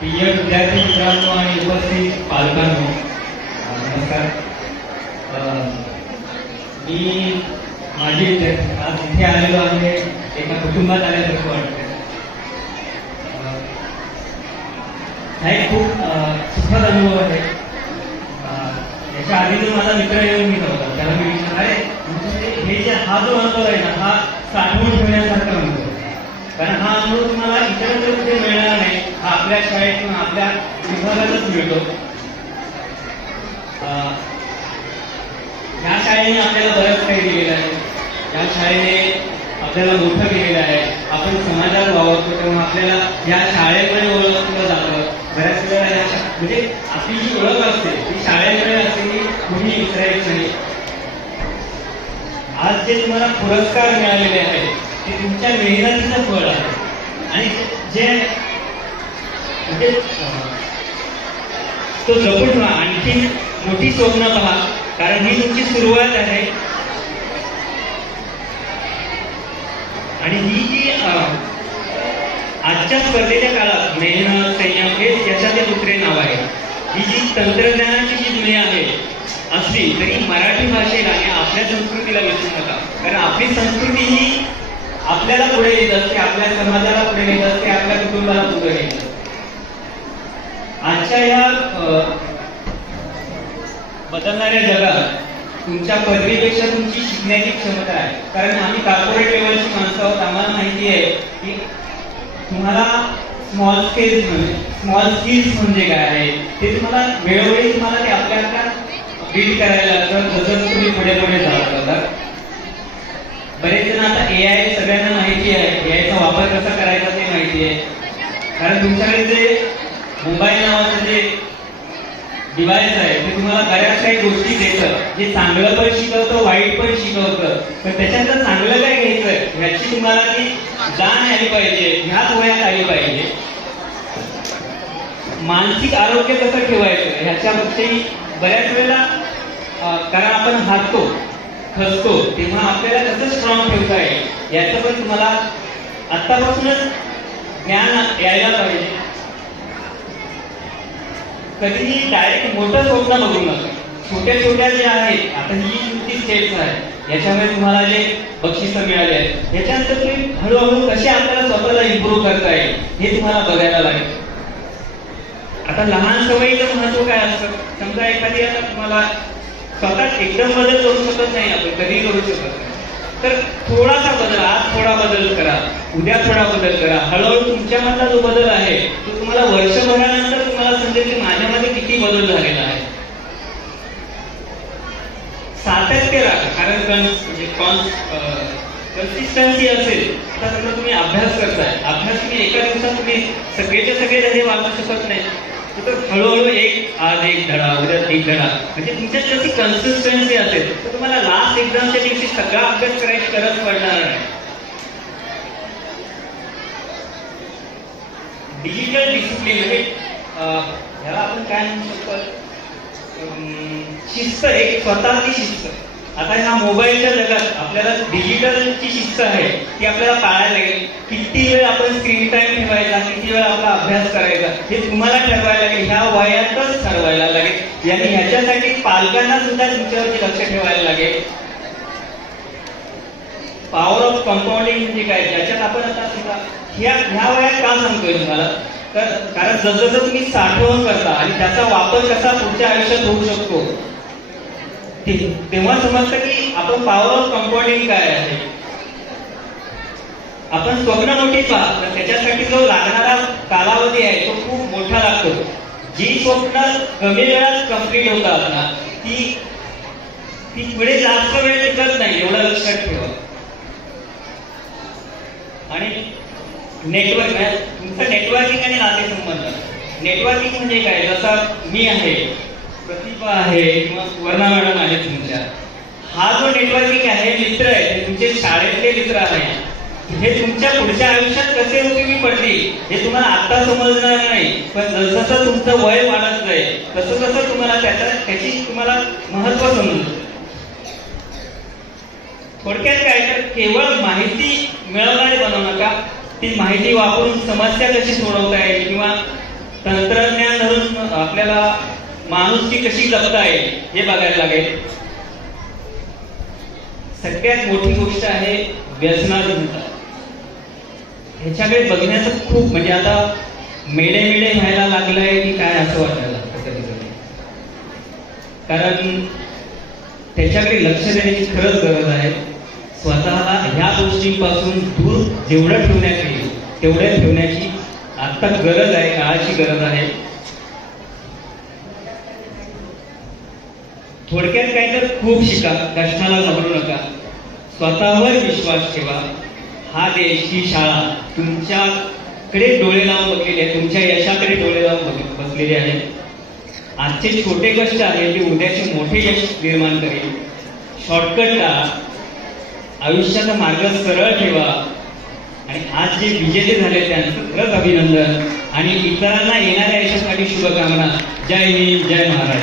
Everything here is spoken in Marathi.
प्रिय विद्यार्थी मित्रांनो आणि उपस्थित पालकांनो नमस्कार. मी माझी आज इथे आलेलो आहे एका कुटुंबात आल्यासारखं वाटतं हा एक खूप सुखद अनुभव आहे. याच्या आधी जो माझा मित्र येऊन मी नव्हता त्याला मी विचारलं हे जे हा जो अनुभव आहे ना हा साठवून ठेवण्यासारखा अनुभव कारण हा अनुभव तुम्हाला इतरत्र कुठे मिळणार नाही. हा आपल्या शाळेतून आपल्या विभागातच मिळतो. या शाळेने आपल्याला बरंच काही दिलेलं आहे. या शाळेने आपल्याला मोठं केलेलं आहे. आपण समाजात वावरतो तेव्हा आपल्याला या शाळेमध्ये ओळखलं जातं. बऱ्याच वेळा या म्हणजे आपली जी ओळख असते ती शाळेकडे असते की कुणी विसरायची नाही. आज जे तुम्हाला पुरस्कार मिळालेले आहेत ते तुमच्या मेहनतीचं फळ आहे. आणि जे म्हणजे तो जपून ठेवा. आणखी मोठी स्वप्न पहा. कारण ही तुमची सुरुवात आहे. आणि ही जी आजच्या स्पर्धेच्या काळात मेहनत संयम हे याच्याचे दुसरे नाव आहे. ही जी तंत्रज्ञानाची जी दुनिया आहे असली तरी मराठी भाषेला आणि आपल्या संस्कृतीला विसरू नका. कारण आपली संस्कृती ही आपल्याला पुढे येत असते आपल्या समाजाला पुढे येत असते आपल्या कुटुंबाला पुढे येत असते. आजच्या या बदलणाऱ्या जगात तुमच्या पदवीपेक्षा तुमची शिकण्याची क्षमता आहे. कारण आम्ही कॉर्पोरेट लेवलची माणसं आहोत आम्हाला माहिती आहे की तुम्हाला स्मॉल स्केल म्हणजे स्मॉल स्किल्स म्हणजे काय आहे? ते तुम्हाला वेळोवेळी तुम्हाला ते आपल्या हातात बिल्ड करायला लागतं जसं तुम्ही पुढे पुढे जात जातात बरेच जण आता ए आय सगळ्यांना माहिती आहे. ए आयचा वापर कसा करायचा ते माहिती आहे. कारण तुमच्याकडे जे मोबाईल नावाचं डिवाइस आहे. ते तुम्हाला बऱ्याच काही गोष्टी देतं जे चांगलं पण शिकवतं वाईट पण शिकवतं. पण त्याच्यानंतर चांगलं काय घ्यायचं ह्याची तुम्हाला ती जाण आली पाहिजे. ह्याच वयात आली पाहिजे. मानसिक आरोग्य कसं ठेवायचं? ह्याच्याविषयी बऱ्याच वेळेला कारण आपण हारतो खचतो तेव्हा आपल्याला कसं स्ट्रॉंग ठेवता येईल? याचं पण तुम्हाला आतापासूनच ज्ञान यायला पाहिजे. कधीही डायरेक्ट मोठं स्वप्न बघू नका. छोट्या छोट्या जे आहेत आता ही तुमची स्टेप्स आहे. याच्यामुळे तुम्हाला जे बक्षिस मिळाले आहेत याच्यानंतर तुम्ही हळूहळू कसे आपल्याला स्वतःला इम्प्रूव्ह करता येईल हे तुम्हाला बघायला लागेल. आता लहान सवयीचं महत्त्व काय असतं? समजा एखादी आता तुम्हाला स्वतः एकदम मदत करू शकत नाही आपण कधीही करू शकत नाही. तर थोडासा बदल आज थोडा बदल करा. उद्या थोडा बदल करा. हळूहळू तुमच्यामधला जो बदल आहे तो तुम्हाला वर्षभरानंतर तुम्हाला समजेल की माझ्यामध्ये किती बदल झालेला आहे. सातत्य राखा. कारण कन्स म्हणजे कन्सिस्टन्सी असेल आता समजा तुम्ही अभ्यास करताय. अभ्यास तुम्ही एका दिवसात तुम्ही सगळेचे सगळे धडे वाचू शकत नाही. हळूहळू एक आज एक धडा उद्या एक धडा. म्हणजे तुमच्यात जशी कन्सिस्टन्सी असेल तर तुम्हाला लास्ट एक्झामच्या दिवशी सगळा अभ्यास करायची गरज पडणार नाही. डिजिटल डिसिप्लिन म्हणजे अं, ह्याला आपण काय म्हणू शकतो? शिस्त एक स्वतःची शिस्त. आता ह्या मोबाईलच्या जगात आपल्याला डिजिटलची शिस्त आहे ती आपल्याला पाळायला लागेल. किती वेळ आपण स्क्रीन टाईम ठेवायचा किती वेळ आपला अभ्यास करायचा हे तुम्हाला ठरवायला लागेल. ह्या वयातच ठरवायला लागेल. आणि ह्याच्यासाठी पालकांना सुद्धा तुमच्यावरती लक्ष ठेवायला लागेल. पॉवर ऑफ कंपाऊंडिंग म्हणजे काय? ज्याच्यात आपण आता सुद्धा ह्या ह्या वयात का सांगतोय तुम्हाला? तर कारण जसजसं तुम्ही साठवण करता आणि त्याचा वापर कसा पुढच्या आयुष्यात होऊ शकतो? तेव्हा समजतं की आपण पॉवर ऑफ कंपाऊंडिंग काय आहे? आपण स्वप्न मोठी पहा. तर त्याच्यासाठी जो लागणारा कालावधी आहे तो खूप मोठा लागतो. जी स्वप्न कमी वेळात कंप्लीट होतात ना ती ती पुढे जास्त वेळ टिकत नाही एवढं लक्षात ठेवा. आणि नेटवर्क तुमचं नेटवर्किंग आणि नातेसंबंध नेटवर्किंग म्हणजे काय? जसं मी आहे प्रतिभा आहे किंवा सुवर्णा मॅडम आहे तुमच्या. हा जो नेटवर्किंग आहे मित्र आहे तुमचे शाळेतले मित्र आहे. हे तुमच्या पुढच्या आयुष्यात कसे उपयोगी पडतील हे तुम्हाला आता समजणार नाही. पण जसं तुमचं वय वाढत जाईल तसं तसं तुम्हाला त्याचा त्याची तुम्हाला महत्त्व समजतं थोडक्यात काय तर केवळ माहिती मिळवणारे बनवू नका. ती माहिती वापरून समस्या कशी सोडवता येईल किंवा तंत्रज्ञान धरून आपल्याला माणूस की कशी जपता येईल हे बघायला लागेल. सगळ्यात मोठी गोष्ट आहे व्यसनाधीनता ह्याच्याकडे बघण्याचं खूप म्हणजे आता मेडे मेडे व्हायला लागलंय की काय असं वाटायला कारण त्याच्याकडे लक्ष देण्याची खरंच गरज आहे. स्वतःला ह्या गोष्टींपासून दूर जेवढं ठेवण्यात येईल तेवढ्या ठेवण्याची आत्ता गरज आहे काळाची गरज आहे. थोडक्यात काय तर खूप शिका कष्टाला घाबरू नका. स्वतःवर विश्वास ठेवा. हा देश ही शाळा तुमच्याकडे डोळे लावून बसलेली आहे. तुमच्या यशाकडे डोळे लावून बसलेली आहे. आजचे छोटे कष्ट आहे ते उद्याचे मोठे यश निर्माण करेल. शॉर्टकट टाळा आयुष्याचा मार्ग सरळ ठेवा. आणि आज जे विजेते झाले त्यांचं खरंच अभिनंदन. आणि इतरांना येणाऱ्या यशासाठी शुभकामना. जय हिंद जय महाराज